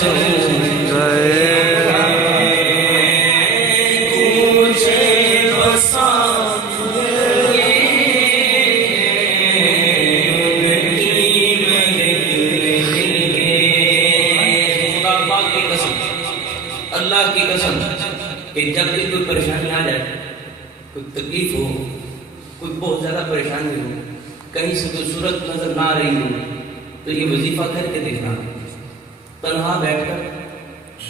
سن گئے اللہ کی قسم کہ جب بھی کوئی پریشانی آ جائے، کوئی تکلیف ہو، کوئی بہت زیادہ پریشانی ہو، کہیں سے کوئی صورت نظر نہ آ رہی ہو، تو یہ وظیفہ کر کے دیکھنا، تنہا بیٹھ کر،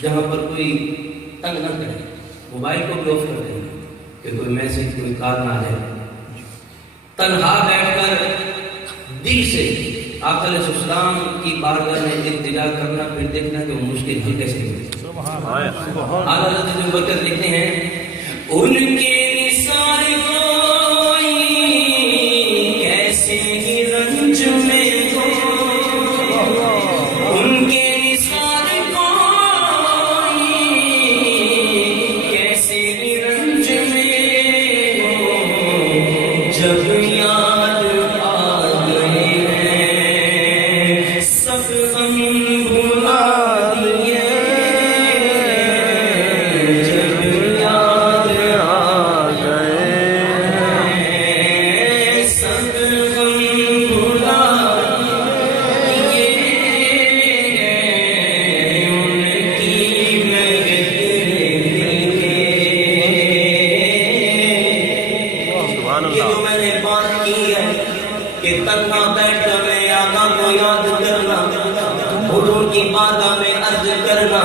جہاں پر کوئی تنگ نہ کرے، موبائل کو بھی آف کر دیں کہ کوئی میسج کوئی کال نہ آ جائے، تنہا بیٹھ کر دل سے آقا علیہ السلام کی بارگاہ میں التجا کرنا، پھر دیکھنا کہ وہ مشکل حل کیسے ہوتی ہے۔ اعلیٰ حضرت جو برکت لکھتے ہیں، ان کے نثار کوئی کیسے ہی رنج میں ہو، ان کے نثار کوئی کیسے ہی رنج میں ہو، جب یاد آ گئے ہیں سب غم بھلا دیے، کی بارگاہ میں عرض کرنا،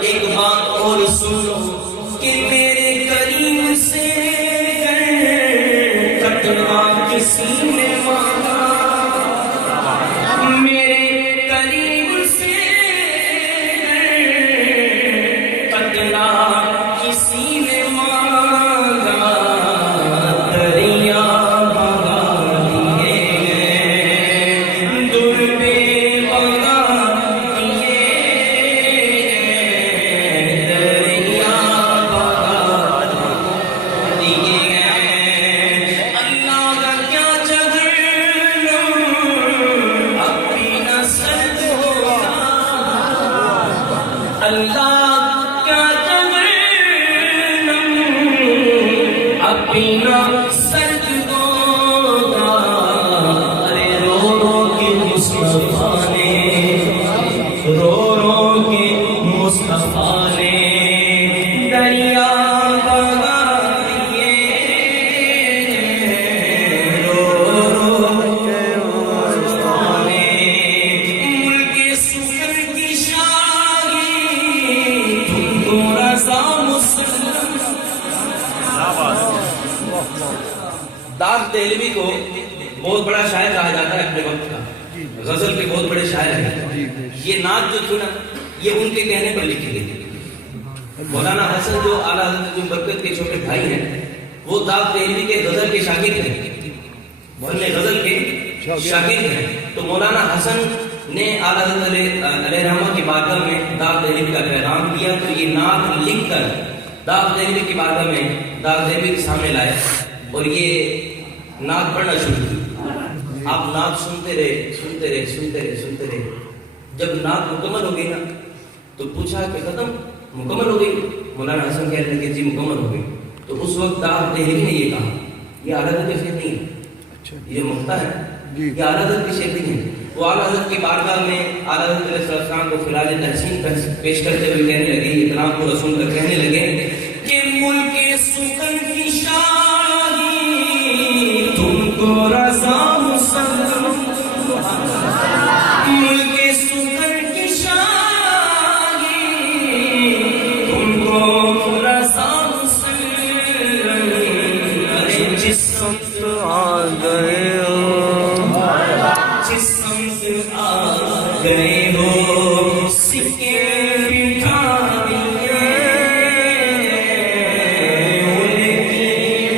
ایک بات اور سنو کہ میرے کریم سے کٹنا کسی نے مانگا، میرے کریم سے کٹنا کسی نے مانگا، دریا بہا دیے گئے دور پہ اللہ کا جہنم اپنا سرد ہوگا، ارے رو رو کے مصطفیٰ نے، رو رو کے مصطفیٰ نے دریا بہا دیے، رو رو کے مصطفیٰ نے ملک سکر کی داغ دہلوی کو بہت بڑا شاعر کہا جاتا ہے اپنے وقت کا، غزل کے بہت بڑے شاعر ہیں۔ یہ نعت جو تھی نا، یہ ان کے کہنے پر لکھی گئی۔ مولانا حسن جو اعلیٰ حضرت جو برکت کے چھوٹے بھائی ہیں، وہ داغ دہلوی کے غزل کے شاگرد ہیں، فن غزل کے شاگرد ہیں۔ تو مولانا حسن نے اعلیٰ حضرت علیہ رحمہ کی بارگاہ میں داغ دہلوی کا پیغام دیا، تو یہ نعت لکھ کر داغ دہلوی کی بارگاہ میں داغ دہلوی کے سامنے لائے اور یہ نعت پڑھنا شروع کی۔ آپ نعت سنتے رہے سنتے رہے سنتے رہے سنتے رہے، جب نعت مکمل ہو گئی نا تو پوچھا کہ ختم مکمل ہو گئی؟ مولانا حسن کہہ رہے کہ جی مکمل ہو گئی۔ تو اس وقت داغ دہلوی نے یہ کہا، یہ اعلیٰ حضرت کی شعر نہیں ہے، یہ مقطع ہے، یہ اعلیٰ حضرت کی شعر نہیں ہے۔ وہ اعلیٰ حضرت کی بارگاہ میں اعلیٰ حضرت علیہ السلام کو خراج تحسین پیش کرتے ہوئے کہنے لگے، یہ کلام کو رسول کر کہنے لگے کہ ملک سکن کی شاہی تم کو رضا مسلم، ملک سکن کی شاہی تم کو رضا مسلم، ارے جس سمت آ گئے ہو، جس سمت آ گئے ہو، سکے بٹھا دیے، ان کی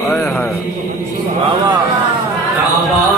ہائے ہائے واہ واہ کعبہ